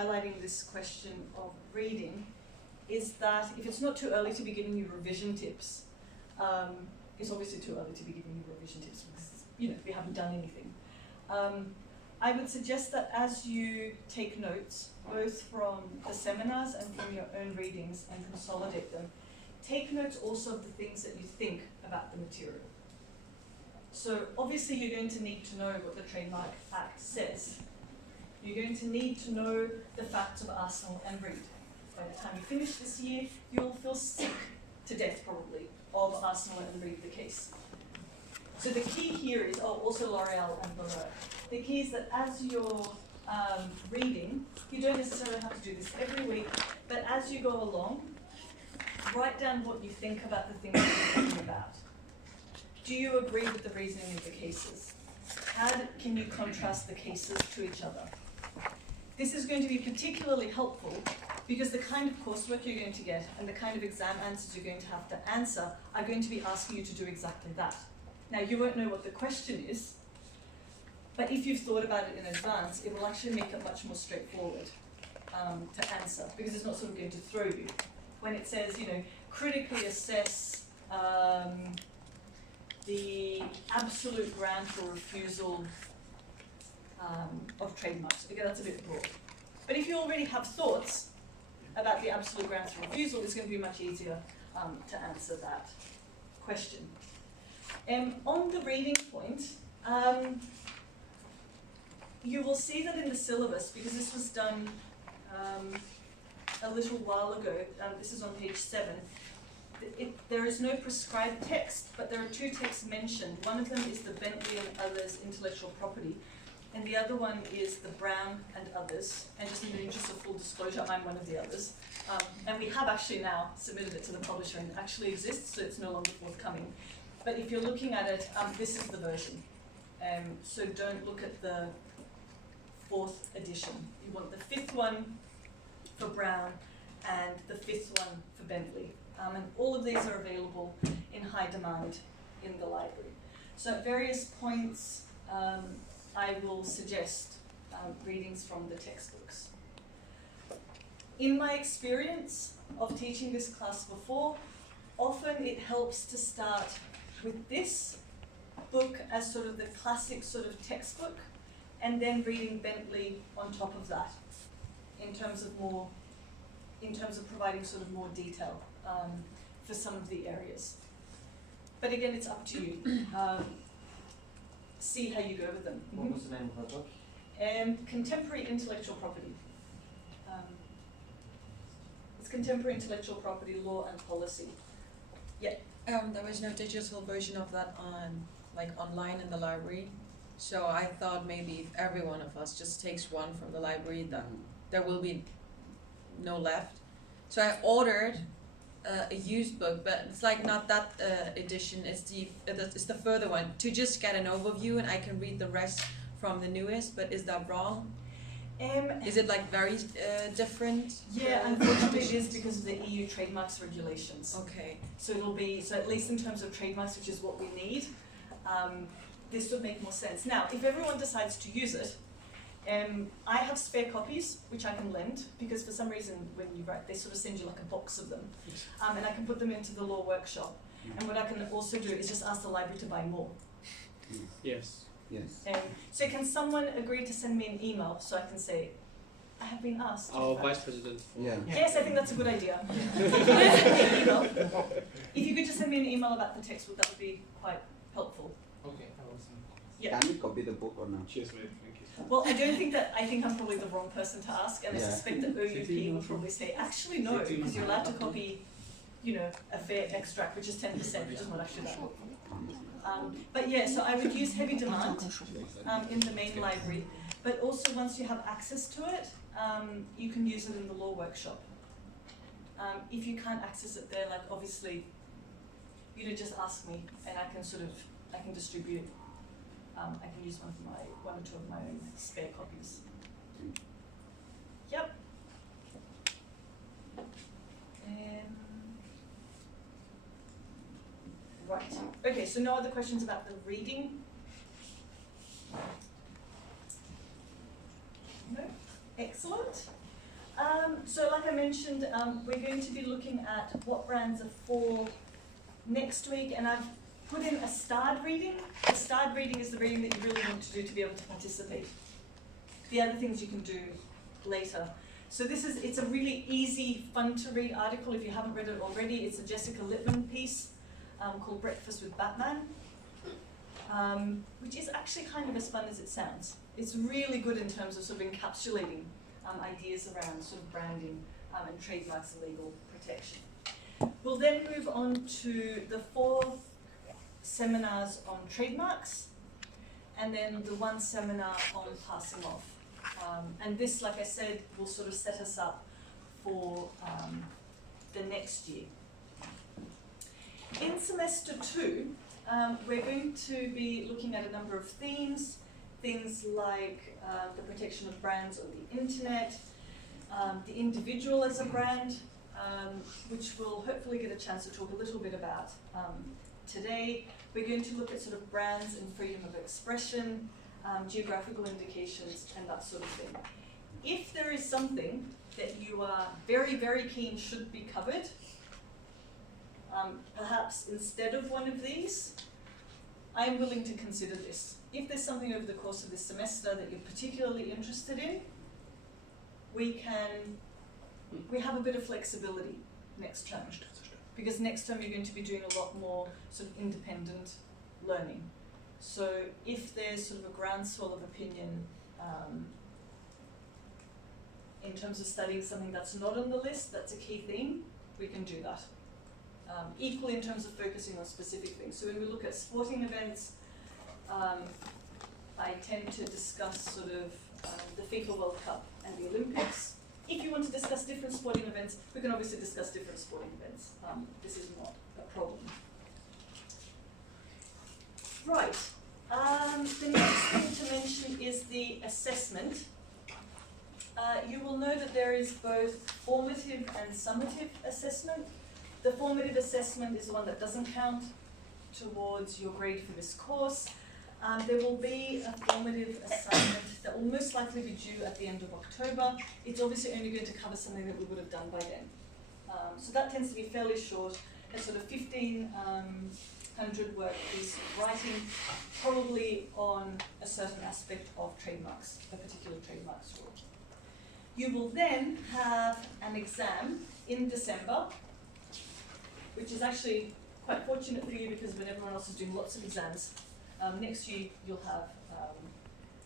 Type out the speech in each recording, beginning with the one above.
highlighting this question of reading is that if it's not too early to be giving you revision tips, it's obviously too early to be giving you revision tips because we haven't done anything. I would suggest that as you take notes, both from the seminars and from your own readings, and consolidate them, take notes also of the things that you think about the material. So obviously you're going to need to know what the Trademark Act says. You're going to need to know the facts of Arsenal and Reed. By the time you finish this year, you'll feel sick to death probably of Arsenal and Reed the case. So the key here is, also L'Oreal and Barreau. The key is that as you're reading, you don't necessarily have to do this every week, but as you go along, write down what you think about the things that you're reading about. Do you agree with the reasoning of the cases? How can you contrast the cases to each other? This is going to be particularly helpful because the kind of coursework you're going to get and the kind of exam answers you're going to have to answer are going to be asking you to do exactly that. Now, you won't know what the question is, but if you've thought about it in advance, it will actually make it much more straightforward to answer, because it's not sort of going to throw you. When it says, critically assess the absolute ground for refusal of trademarks. Again, that's a bit broad. But if you already have thoughts about the absolute grounds for refusal, it's going to be much easier to answer that question. On the reading point, you will see that in the syllabus, because this was done a little while ago, this is on page 7, there is no prescribed text, but there are 2 texts mentioned. One of them is the Bentley and Others intellectual property, and the other one is the Brown and Others. And just in the interest of full disclosure, I'm one of the others. And we have actually now submitted it to the publisher, and it actually exists, so it's no longer forthcoming. But if you're looking at it, this is the version. So don't look at the 4th edition. You want the 5th one for Brown and the 5th one for Bentley. And all of these are available in high demand in the library. So at various points, I will suggest readings from the textbooks. In my experience of teaching this class before, often it helps to start with this book as sort of the classic sort of textbook, and then reading Bentley on top of that, in terms of providing sort of more detail for some of the areas. But again, it's up to you. See how you go with them. What was the name of that book? Contemporary Intellectual Property. It's Contemporary Intellectual Property Law and Policy. Yeah. There was no digital version of that online in the library. So I thought maybe if every one of us just takes one from the library, then there will be no left. So I ordered a used book, but it's not that edition. It's the further one, to just get an overview, and I can read the rest from the newest. But is that wrong? Is it very different? Yeah, unfortunately it is because of the EU trademarks regulations. Okay. So it'll be, at least in terms of trademarks, which is what we need, this would make more sense. Now, if everyone decides to use it, I have spare copies, which I can lend, because for some reason when you write, they sort of send you a box of them. And I can put them into the law workshop. And what I can also do is just ask the library to buy more. Yes. Yes. So can someone agree to send me an email so I can say, I have been asked? Our Vice President. Yeah. Yes, I think that's a good idea. If you could just send me an email about the textbook, that would be quite helpful. Okay, I will send. Yeah. Can we copy the book or not? Cheers, mate. Thank you. Well, I think I'm probably the wrong person to ask, and I suspect that OUP will probably say, actually no, because you're allowed to copy, a fair extract, which is 10%, which is not actually that much. But yeah, so I would use Heavy Demand in the main library, but also once you have access to it, you can use it in the law workshop. If you can't access it there, obviously, just ask me, and I can distribute. I can use one or two of my own spare copies. Yep. Right. Okay, so no other questions about the reading? No? Excellent. So like I mentioned, we're going to be looking at what brands are for next week, and I've put in a starred reading. The starred reading is the reading that you really want to do to be able to participate. The other things you can do later. So it's a really easy, fun to read article if you haven't read it already. It's a Jessica Littman piece called Breakfast with Batman, which is actually kind of as fun as it sounds. It's really good in terms of sort of encapsulating ideas around sort of branding and trademarks and legal protection. We'll then move on to the 4 seminars on trademarks, and then the 1 seminar on passing off. And this, like I said, will sort of set us up for the next year. In semester 2, we're going to be looking at a number of themes, things like the protection of brands on the internet, the individual as a brand, which we'll hopefully get a chance to talk a little bit about today. We're going to look at sort of brands and freedom of expression, geographical indications, and that sort of thing. If there is something that you are very, very keen should be covered, perhaps instead of one of these, I am willing to consider this. If there's something over the course of this semester that you're particularly interested in, we have a bit of flexibility next term. Because next term you're going to be doing a lot more sort of independent learning. So if there's sort of a groundswell of opinion in terms of studying something that's not on the list, that's a key theme, we can do that. Equally in terms of focusing on specific things. So when we look at sporting events, I tend to discuss sort of the FIFA World Cup and the Olympics. If you want to discuss different sporting events, we can obviously discuss different sporting events. This is not a problem. Right. The next thing to mention is the assessment. You will know that there is both formative and summative assessment. The formative assessment is the one that doesn't count towards your grade for this course. There will be a formative assignment that will most likely be due at the end of October. It's obviously only going to cover something that we would have done by then. So that tends to be fairly short. It's sort of 1,500 word piece of writing, probably on a certain aspect of trademarks, a particular trademarks rule. You will then have an exam in December, which is actually quite fortunate for you because when everyone else is doing lots of exams, next year you'll have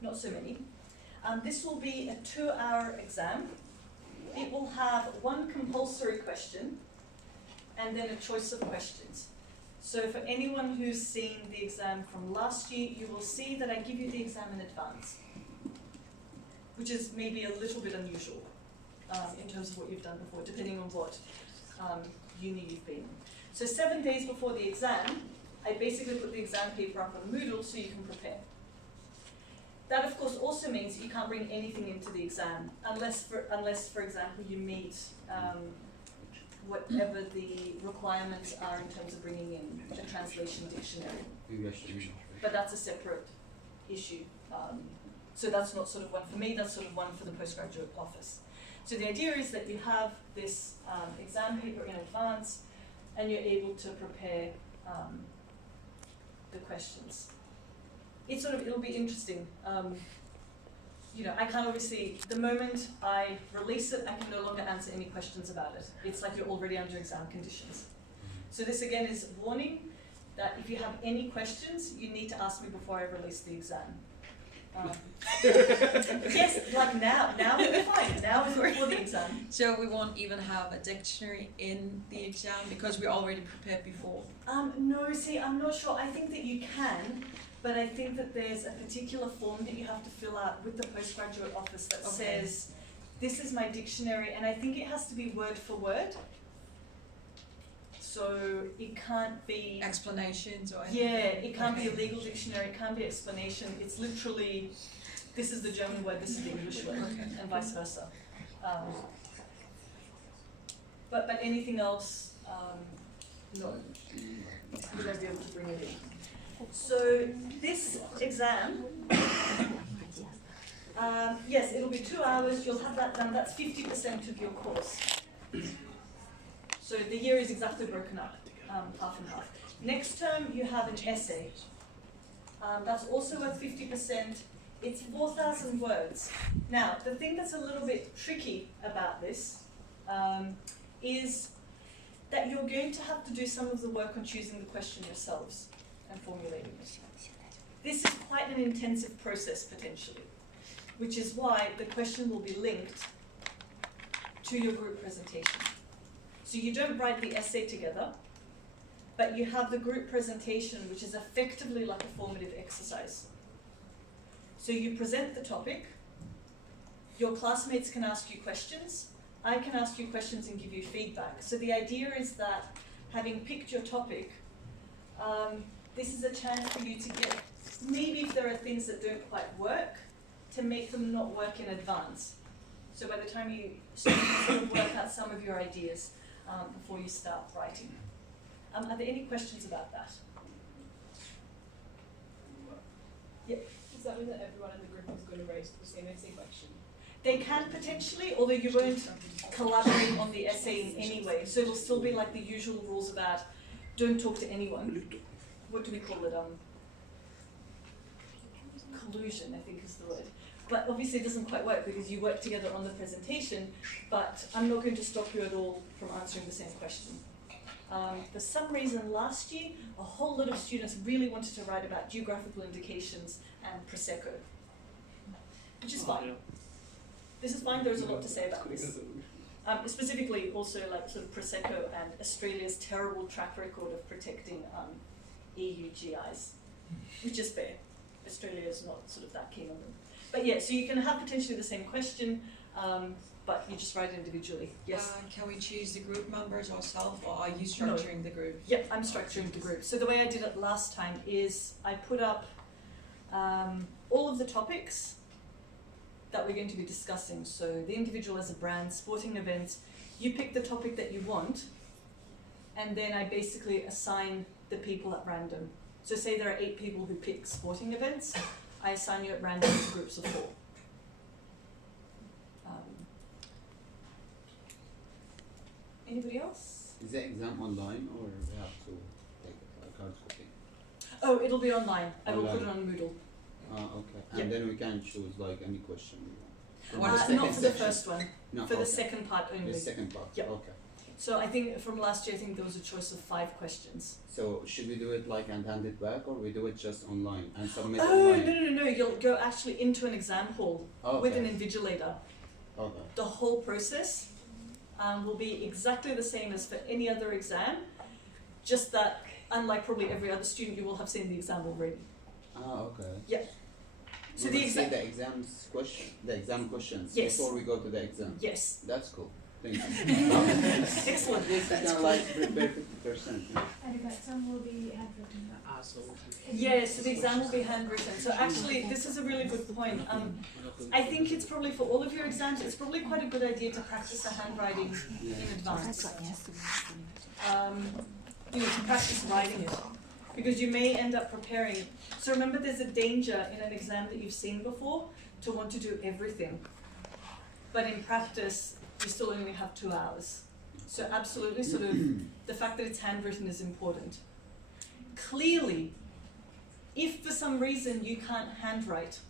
not so many. This will be a 2-hour exam. It will have 1 compulsory question and then a choice of questions. So for anyone who's seen the exam from last year, you will see that I give you the exam in advance, which is maybe a little bit unusual in terms of what you've done before, depending on what uni you've been in. So 7 days before the exam, I basically put the exam paper up on Moodle so you can prepare. That of course also means that you can't bring anything into the exam unless for example, you meet whatever the requirements are in terms of bringing in a translation dictionary. But that's a separate issue. So that's not sort of one for me, that's sort of one for the postgraduate office. So the idea is that you have this exam paper in advance and you're able to prepare the questions. It'll be interesting. You know, I can't obviously, the moment I release it, I can no longer answer any questions about it. It's like you're already under exam conditions. So this again is warning that if you have any questions, you need to ask me before I release the exam. Yes, like now we'll be fine. Now is before the exam. So we won't even have a dictionary in the exam because we already prepared before? No, see, I'm not sure. I think that you can, but I think that there's a particular form that you have to fill out with the postgraduate office that says, this is my dictionary, and I think it has to be word for word. So it can't be Explanations or anything? Yeah, it can't be a legal dictionary, it can't be explanation. It's literally, this is the German word, this is the English word, and vice versa. But anything else, no. You won't be able to bring it in. So this exam Yes, it'll be 2 hours. You'll have that done. That's 50% of your course. So the year is exactly broken up, half and half. Next term, you have an essay. That's also worth 50%. It's 4,000 words. Now, the thing that's a little bit tricky about this is that you're going to have to do some of the work on choosing the question yourselves and formulating it. This is quite an intensive process, potentially, which is why the question will be linked to your group presentation. So you don't write the essay together, but you have the group presentation, which is effectively like a formative exercise. So you present the topic, your classmates can ask you questions, I can ask you questions and give you feedback. So the idea is that having picked your topic, this is a chance for you to get, maybe if there are things that don't quite work, to make them not work in advance. So by the time you sort of work out some of your ideas before you start writing. Are there any questions about that? Yep. Does that mean that everyone in the group is going to raise the same essay question? They can potentially, although you won't collaborate on the essay in any way. So it'll still be like the usual rules about don't talk to anyone. What do we call it? Collusion, I think is the word. But obviously it doesn't quite work because you work together on the presentation, but I'm not going to stop you at all from answering the same question. For some reason last year, a whole lot of students really wanted to write about geographical indications and Prosecco, which is fine. This is fine, there's a lot to say about this. Specifically also like sort of Prosecco and Australia's terrible track record of protecting EU GIs, which is fair. Australia is not sort of that keen on them. But yeah, so you can have potentially the same question, but you just write it individually. Yes? Can we choose the group members ourselves, or are you structuring the group? Yep, I'm structuring the group. So the way I did it last time is I put up all of the topics that we're going to be discussing. So the individual as a brand, sporting events, you pick the topic that you want, and then I basically assign the people at random. So say there are 8 people who pick sporting events, I assign you at random to groups of 4. Anybody else? Is the exam online or we have to take a hard copy? Oh, it'll be online. I will put it Online. on Moodle. Okay. And Yep. then we can choose like any question we want. What is From Not for the section? first one, No, for the okay. second part only. The second part. Yep. Okay. So I think from last year, I think there was a choice of 5 questions. So should we do it like and hand it back, or we do it just online and submit Oh, online? no, you'll go actually into an exam hall Okay. with an invigilator. Okay. The whole process will be exactly the same as for any other exam, just that unlike probably every other student, you will have seen the exam already. Okay. Yeah. So We the will see exam, the exam questions Yes. before we go to the exam. yes, That's cool. Thank you. excellent. At least we That's can cool. like prepare 50%. And the exam will be handwritten. So Yes, so the exam will be handwritten. So actually, this is a really good point. I think it's probably for all of your exams, it's probably quite a good idea to practice the handwriting Yeah. in advance. To practice writing it. Because you may end up preparing. So remember, there's a danger in an exam that you've seen before to want to do everything. But in practice, you still only have 2 hours. So absolutely, sort of, the fact that it's handwritten is important. Clearly, if for some reason you can't handwrite,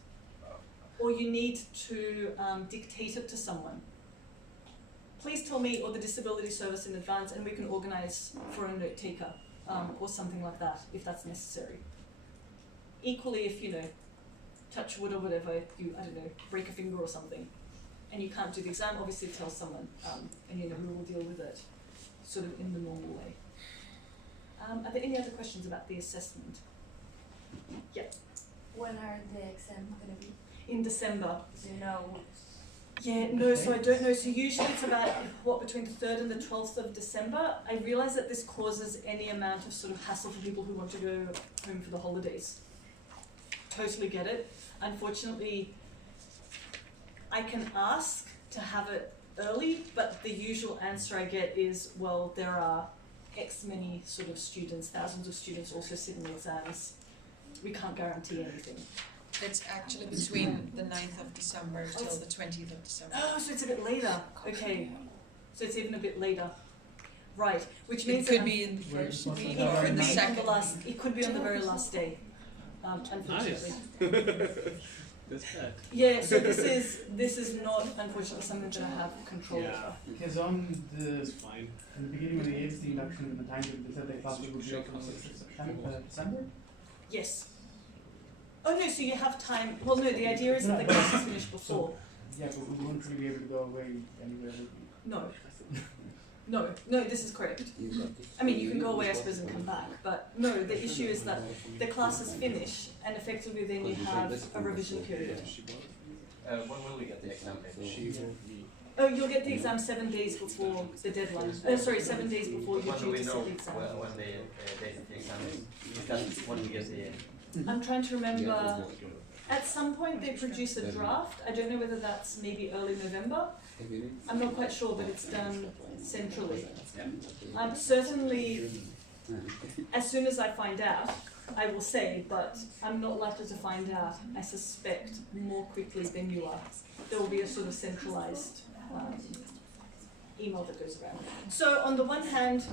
or you need to dictate it to someone, please tell me or the disability service in advance, and we can organise for a note taker or something like that if that's necessary. Equally, if touch wood or whatever, you break a finger or something, and you can't do the exam, obviously tell someone, and we will deal with it sort of in the normal way. Are there any other questions about the assessment? Yeah. When are the exams going to be? In December. Do you know? Yeah, no, so I don't know. So usually it's about, between the 3rd and the 12th of December. I realise that this causes any amount of sort of hassle for people who want to go home for the holidays. Totally get it. Unfortunately, I can ask to have it early, but the usual answer I get is, well, there are X many sort of students, thousands of students also sitting exams. We can't guarantee anything. It's actually between the 9th of December till the 20th of December. Oh, so it's a bit later. Okay. So it's even a bit later. Right. Which It means could that be in the first Wait, week it or could in the be on second the last. week. It could be on the very last day. Unfortunately. That's bad. Yeah. So this is not unfortunately something that I have control Yeah. over. Because on It's the fine. in the beginning when they gave the induction and the timetable, they said they thought it would be up to 6th of September, December. Yes. Oh no. So you have time. Well, no. The idea is that the class is finished before. Yeah, but we wouldn't really be able to go away anywhere. would we? No. No, this is correct. I mean, you can go away, I suppose, and come back, but no, the issue is that the classes finish, and effectively then you have a revision period. When will we get the exam paper? She wrote me. Oh, you'll get the exam 7 days before the deadline. Sorry, 7 days before you're When do due we to know set the exam. when the date of the exam is? Because when we get the I'm trying to remember, at some point they produce a draft. I don't know whether that's maybe early November. I'm not quite sure, but it's done centrally. Certainly, as soon as I find out, I will say, but I'm not likely to find out, I suspect, more quickly than you are. There will be a sort of centralized email that goes around. So on the one hand,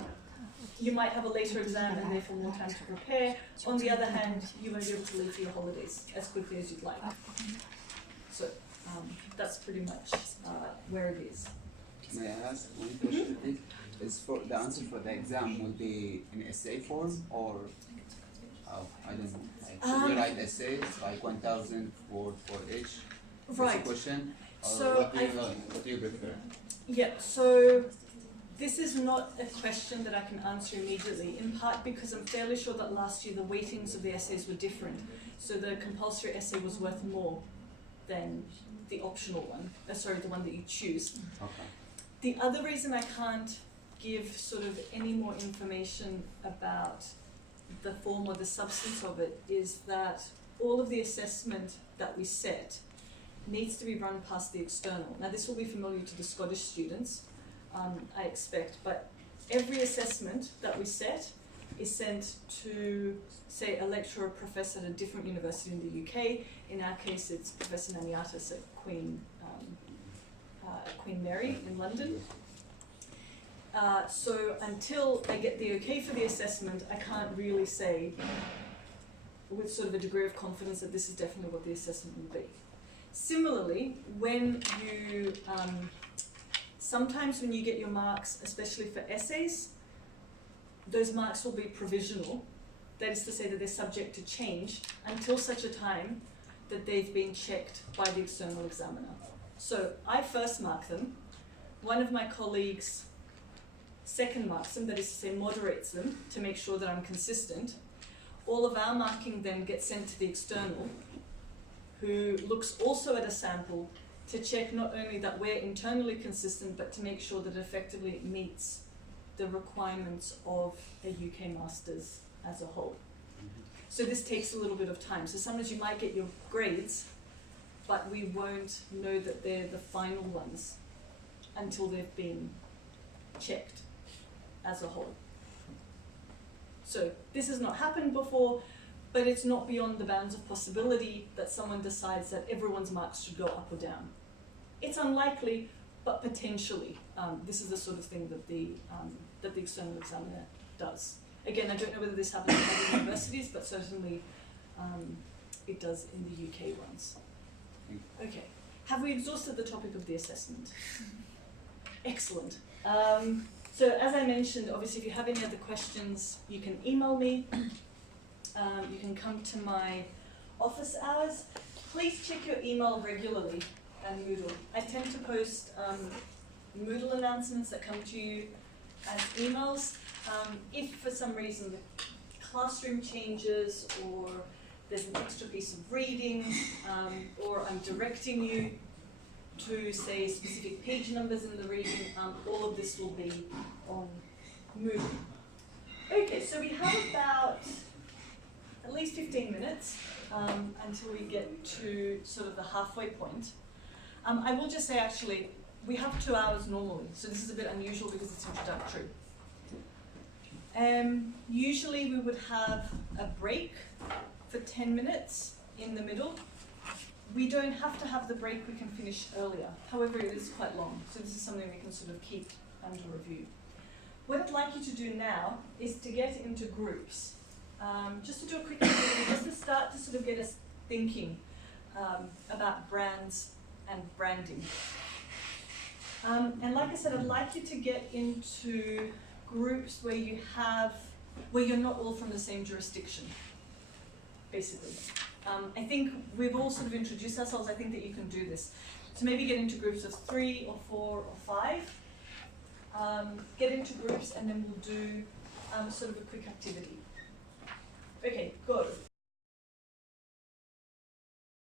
you might have a later exam and therefore more time to prepare. On the other hand, you won't be able to leave for your holidays as quickly as you'd like. So that's pretty much where it is. May I ask one question, please? Is for the answer for the exam would be in essay form or I don't know. Like, should we write essays like 1,000 word for each Right. question? Or So what do you prefer? Yeah, so this is not a question that I can answer immediately, in part because I'm fairly sure that last year the weightings of the essays were different. So the compulsory essay was worth more than the optional one, the one that you choose. Okay. The other reason I can't give sort of any more information about the form or the substance of it is that all of the assessment that we set needs to be run past the external. Now this will be familiar to the Scottish students, I expect, but every assessment that we set is sent to, say, a lecturer or professor at a different university in the UK. In our case, it's Professor Naniatis at Queen Mary in London. So until I get the okay for the assessment, I can't really say with sort of a degree of confidence that this is definitely what the assessment will be. Similarly, when you, sometimes when you get your marks, especially for essays, those marks will be provisional. That is to say that they're subject to change until such a time that they've been checked by the external examiner. So I first mark them. One of my colleagues second marks them, that is to say moderates them to make sure that I'm consistent. All of our marking then gets sent to the external, who looks also at a sample to check not only that we're internally consistent, but to make sure that it effectively meets the requirements of a UK Masters as a whole. So this takes a little bit of time. So sometimes you might get your grades, but we won't know that they're the final ones until they've been checked as a whole. So this has not happened before, but it's not beyond the bounds of possibility that someone decides that everyone's marks should go up or down. It's unlikely, but potentially. This is the sort of thing that the external examiner does. Again, I don't know whether this happens in other universities, but certainly it does in the UK ones. Okay, have we exhausted the topic of the assessment? Excellent. So as I mentioned, obviously if you have any other questions, you can email me. You can come to my office hours. Please check your email regularly and Moodle. I tend to post Moodle announcements that come to you as emails. If for some reason the classroom changes or there's an extra piece of reading or I'm directing you to say specific page numbers in the reading, all of this will be on Moodle. Okay, so we have about at least 15 minutes until we get to sort of the halfway point. I will just say actually, we have 2 hours normally, so this is a bit unusual because it's introductory. Usually we would have a break for 10 minutes in the middle, we don't have to have the break, we can finish earlier. However, it is quite long, so this is something we can sort of keep under review. What I'd like you to do now is to get into groups. Just to do a quick activity, just to start to sort of get us thinking about brands and branding. And like I said, I'd like you to get into groups where you're not all from the same jurisdiction, basically. I think we've all sort of introduced ourselves. I think that you can do this. So maybe get into groups of 3 or 4 or 5. Get into groups and then we'll do sort of a quick activity. Okay, go.